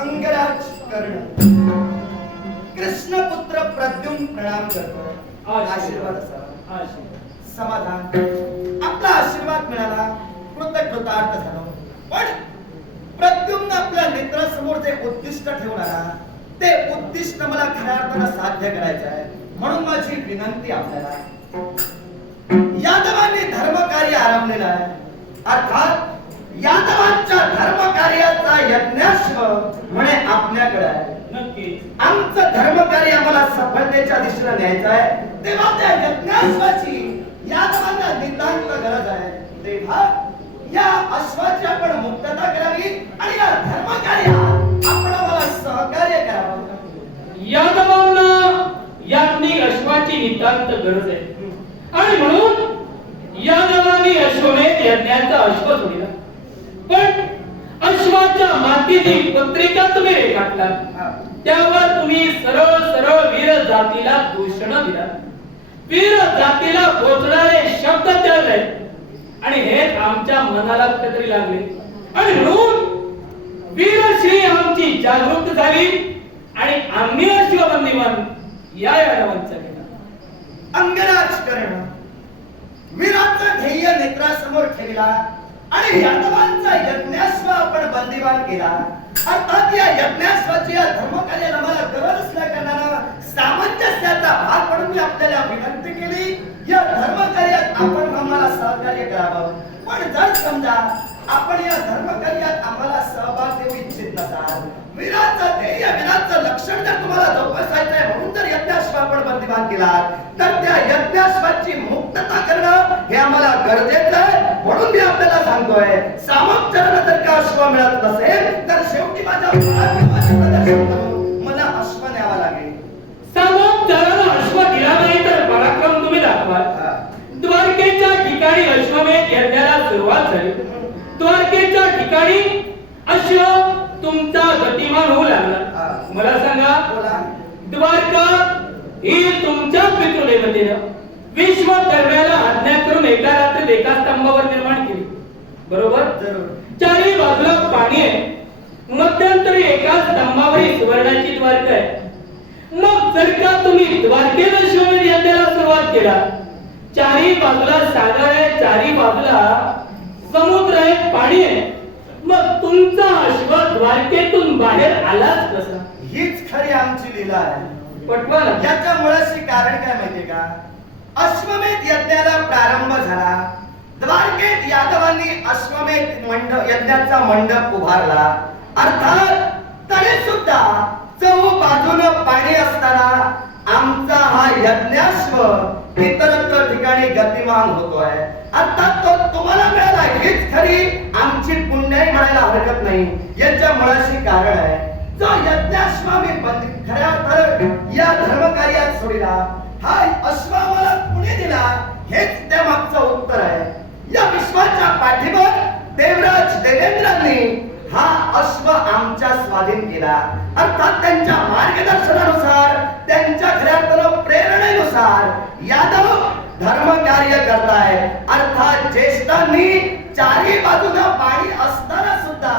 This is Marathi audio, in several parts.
अंगराज कर्ण कृष्ण पुत्र प्रद्युम प्रणाम करतो। आशीर्वाद. असावा समाधान. आपला आशीर्वाद मिळाला कृतकृतार्थ झालो. पण प्रद्युम्न आपल्या नेत्रासमोर जे उद्दिष्ट ठेवणारा ते उद्दिष्ट मला खऱ्या अर्थानं साध्य करायचं आहे. म्हणून माझी विनंती आपल्याला. यादवांनी धर्म कार्य आरंभलेलं आहे. अर्थात यादवांच्या धर्म कार्याचा यज्ञाश्व म्हणे आपल्याकडे आहे. नक्कीच. आमचं धर्मकार्य आम्हाला सफलतेच्या दिशेने न्यायचं आहे. तेव्हा त्या यज्ञाश्वाची यादवांना नितांत गरज आहे. तेव्हा या अश्वाची आपण मुक्तता करावी आणि या धर्मकार्यात आपण आम्हाला सहकार्य करावं. यादवांना याज्ञिक अश्वाची नितांत गरज आहे. आणि म्हणून यादवांनी अश्वमेध यज्ञाचा अश्व सोडला. पण अश्वाच्या मातीची पत्रिका तुम्ही रेखाटला. त्यावर तुम्ही सरळ सरळ वीर जातीला दूषण दिला. वीर जातीला पोचणारे शब्द त्याले आणि हे आमच्या मनाला कुठेतरी लागले. आणि म्हणून वीरश्री आमची जागृत झाली. आणि आम्ही अश्वबंदीवन या यादवांचा केला. अंगराज कर्ण. वीराचं ध्येय नेत्रासमोर ठेवला. आणि यादवांचा यज्ञास्व आपण बंदिवान केला. अर्थात या यज्ञास्वाची या धर्मकार्याला मला गरज असल्या करणारा सामंजस्याचा भाग म्हणून मी आपल्याला विनंती केली. या धर्मकार्यात आपण आम्हाला सहकार्य करावं. पण जर समजा आपण या धर्मकार्यात आम्हाला सहभाग देऊ इच्छित नसाल वीराचं ध्येय वीराचं लक्षण जर तुम्हाला जोपासायचं आहे म्हणून जर यज्ञाश्व आपण केला तर त्या यज्ञाश्वाची मुक्तता करणं हे आम्हाला गरजेचं आहे. म्हणून मी आपल्याला सांगतोय सामंतरण जर का अश्व मिळत नसेल तर शेवटी माझ्या मला अश्व न्यावा लागेल. सामोपचारानं अश्व दिला नाही तर पराक्रम तुम्ही दाखवाल. द्वारकेच्या ठिकाणी अश्वमेध यज्ञाला सुरुवात झाली. द्वारकेच्या ठिकाणी अश्व तुमचा गतिमान होऊ. लागला. मला सांगा द्वारका ही तुमच्या पितृदेवतेनं विश्व धर्माला आज्ञा करून एका रात्रीत एका स्तंभावर निर्माण केली. बरोबर? चारही बाजूला पाणी आहे. मध्यंतरी एका स्तंभावरील सुवर्णाची द्वारका आहे. मग जर का तुम्ही द्वारकेला शिवनेर यज्ञाला सुरुवात केला चारही बाजूला सागर आहे चारही बाजूला समुद्र आहे पाणी आहे. मग तुमचा अश्व द्वारकेतून बाहेर आलाच कसा? हीच खरी आमची लीला आहे. पटवा याच्या मुळाशी कारण काय माहितीये का? अश्वमेध यज्ञाला प्रारंभ झाला. द्वारकेत यादवांनी अश्वमेध मंडप यज्ञाचा मंडप उभारला. अर्थात तरी सुद्धा चौ बाजूनं पाणी असताना आमचा हा यज्ञाश्व इतरत्र ठिकाणी गतिमान होतो आहे आता तो तुम्हाला मिळाला. हीच खरी आमची पुण्याही म्हणायला हरकत नाही. याच्या मुळाशी कारण आहे. जो यज्ञाश्वामी खऱ्या अर्थानं या धर्मकार्यात सोडिला. हा अश्वामाला मला कुणी दिला? हेच त्या मागचं उत्तर आहे. या विश्वाच्या पाठीवर देवराज देवेंद्रांनी हा अश्व आमच्या स्वाधीन केला. अर्थात त्यांच्या मार्गदर्शनानुसार त्यांच्या खऱ्या प्रेरणेनुसार यादव धर्म कार्य करताय. अर्थात ज्येष्ठांनी चारही बाजूला पाणी असताना सुद्धा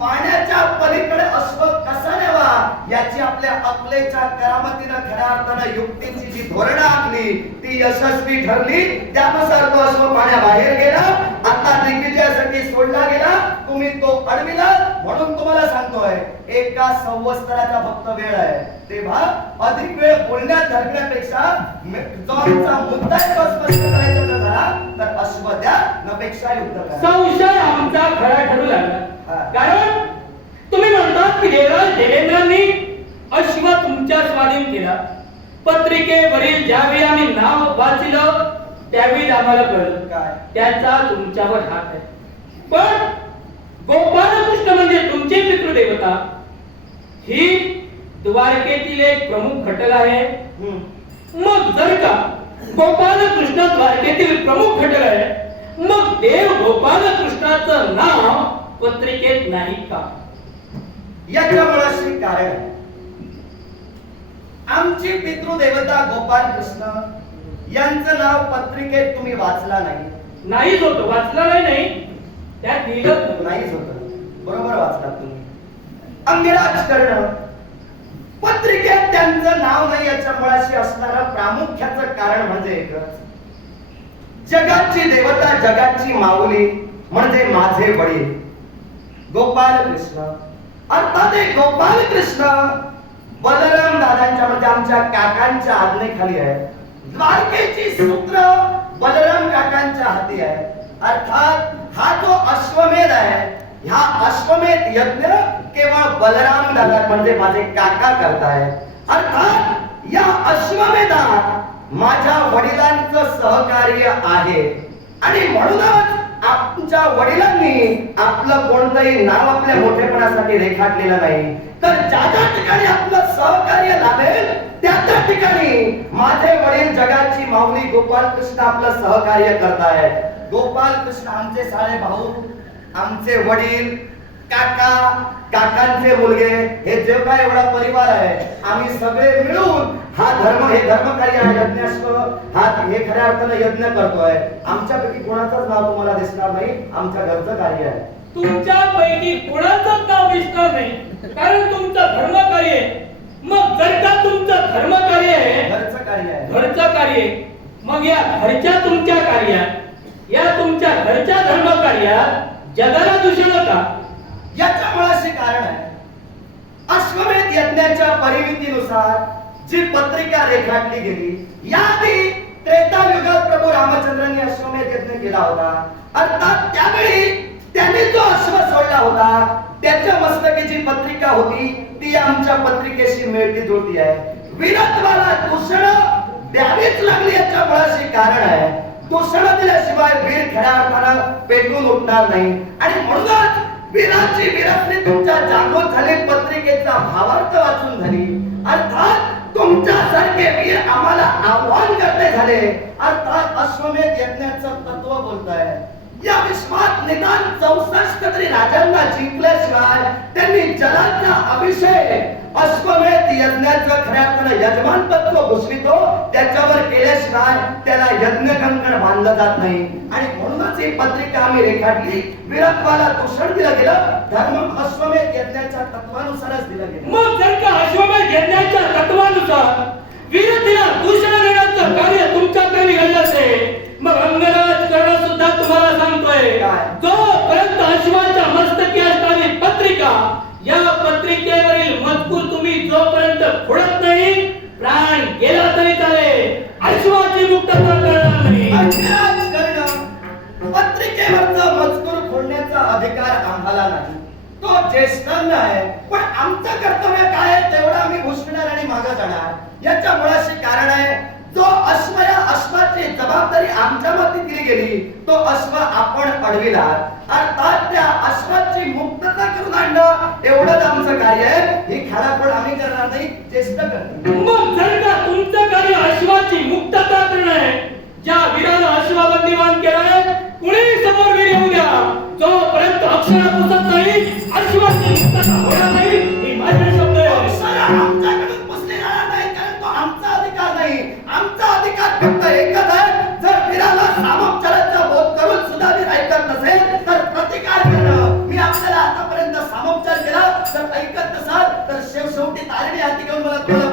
पाण्याच्या पलीकडे अश्व कसा न्यावा याची आपल्या अकलेच्या करामतीनं खऱ्या अर्थानं युक्तीची जी धोरणं आखली ती यशस्वी ठरली. त्यानुसार तो अश्व पाण्याबाहेर गेला. आता दिग्विजयासाठी सोडला गेला. तुम्ही तो अडविला. म्हणून तुम्हाला सांगतोय एका संवत्सराचा फक्त वेळ आहे. तेव्हा अधिक वेळ बोलण्यात धरण्यापेक्षा मुद्दा स्पष्ट करायचा झाला तर अश्व द्या नपेक्षा युद्ध करा. संशय आमचा खरा ठरू. लागला. कारण तुम्ही म्हणतात की देवराज देवेंद्रांनी अश्व तुमच्या स्वाधीन केला. पत्रिकेवरील ज्यावेळी आम्ही नाव वाचलं त्यावेळी आम्हाला कळलं काय? त्याचा तुमच्यावर हात आहे. पण गोपालकृष्ण म्हणजे तुमची पितृदेवता. ही द्वारकेतील एक प्रमुख घटक आहे. मग जर का गोपालकृष्ण द्वारकेतील प्रमुख घटक आहे मग देव गोपालकृष्णाचं नाव पत्रिकेत नाही का? याच्या मुळाशी कारण. आहे. आमची पितृदेवता गोपाल कृष्ण यांचं नाव पत्रिकेत तुम्ही वाचला नाही. नाही होतो. वाचला नाही नाही. त्यात लिहिलं. नाहीच होत. बरोबर वाचलात तुम्ही. अंगिराज कर्ण. पत्रिकेत त्यांचं नाव नाही याच्या मुळाशी असणारं प्रामुख्याचं कारण म्हणजे एकच जगाची देवता जगाची माऊली म्हणजे माझे वडील. गोपाल कृष्ण. अर्थात गोपाल कृष्ण बलराम दादांच्या म्हणजे आमच्या काकांच्या आज्ञेखाली आहे. द्वारकेची सूत्र बलराम काकांच्या हाती आहे. अर्थात हा जो अश्वमेध आहे ह्या अश्वमेध यज्ञ केवळ बलराम दादा म्हणजे माझे काका करतायत अर्थात या अश्वमेधात माझ्या वडिलांचं सहकार्य आहे. आणि म्हणूनच आमच्या वडिलांनी आपलं कोणतंही नाव आपल्या मोठेपणासाठी रेखाटलेलं नाही. तर ज्या ज्या ठिकाणी आपलं सहकार्य लाभेल त्या त्या ठिकाणी माझे वडील जगाची माऊली गोपाल कृष्ण आपलं सहकार्य करतायत. गोपाल कृष्ण आमचे साळे भाऊ आमचे वडील काका काकांचे मुलगे हे जे काय एवढा परिवार आहे आम्ही सगळे मिळून हा धर्म हे धर्मकार्य हा यज्ञाश्व हा हे खऱ्या अर्थानं यज्ञ करतोय. आमच्यापैकी कोणाचंच नाव तुम्हाला दिसणार नाही आमच्या घरचं कार्य आहे. तुमच्यापैकी कोणाचंच नाव दिसणार नाही कारण तुमचं धर्मकार्य आहे. मग जर का तुमचं धर्मकार्य आहे घरचं कार्य आहे. घरचं कार्य आहे, मग या घरच्या तुमच्या कार्यात या तुमच्या घरच्या धर्मकार्यात जगाला दूषण का? याच्या मुळाशी कारण आहे. अश्वमेध यज्ञाच्या परिमितीनुसार जी पत्रिका रेखाटली गेली याआधी त्रेता युगात प्रभू रामचंद्रांनी अश्वमेध यज्ञ केला होता. अर्थात त्यावेळी त्यांनी जो अश्व सोडला होता त्याच्या मस्तकी जी पत्रिका होती ती आमच्या पत्रिकेशी मिळती जुळती आहे. वीरत्वाला दूषण द्यावीच लागली याच्या मुळाशी कारण आहे. दूषण दिल्याशिवाय वीर खऱ्या अर्थानं पेटून उठणार नाही. आणि म्हणूनच वीराची वीरातली तुमच्या जागृत झाले पत्रिकेचा भावार्थ वाचून झाली अर्थात तुमच्यासारखे वीर आम्हाला आव्हान करते झाले. अर्थात अश्वमेध यज्ञाचं तत्व बोलताय या विश्वात निदान चौसष्ट तरी राजांना जिंकल्याशिवाय त्यांनी जलाचा अभिषेक अश्वमेध यज्ञाचं खऱ्या अर्थानं यजमानपत्व घोषवितो त्याच्यावर केल्याशिवाय त्याला यज्ञ कंकण बांधलं जात नाही. आणि म्हणूनच ही पत्रिका आम्ही रेखाटली. विरत्वाला दूषण दिलं गेलं धर्म अश्वमेध यज्ञाच्या तत्वानुसारच दिलं गेलं. मग जर का जोपर्यंत अश्वाच्या मस्तकी असणारी पत्रिका या पत्रिकेवरील मजकूर तुम्ही जोपर्यंत फोडत नाही प्राण गेला तरी चालेल. अश्वाची मुक्तता करणार नाही. अंगराज कर्ण पत्रिकेवरचा मजकूर फोडण्याचा अधिकार आम्हाला नाही. तो ज्येष्ठांना आहे. पण आमचं कर्तव्य काय आहे तेवढं आम्ही घुसणार आणि मागं जाणार. याच्या मुळाशी कारण आहे जो अश्व या अश्वाची जबाबदारी आमच्या माती दिली गेली. तो अश्व आपण अडविला. अर्थात त्या अश्वाची मुक्तता करून आणणं एवढंच आमचं कार्य आहे. ही खाडाखोड आम्ही करणार नाही चेष्टा करणार मग जर का तुमचं कार्य अश्वाची मुक्तता करणं आहे ज्या वीराला अश्व बंदिवान केलाय कुणी समोर वीर येऊ द्या. जोपर्यंत अक्षर पुसत नाही हाती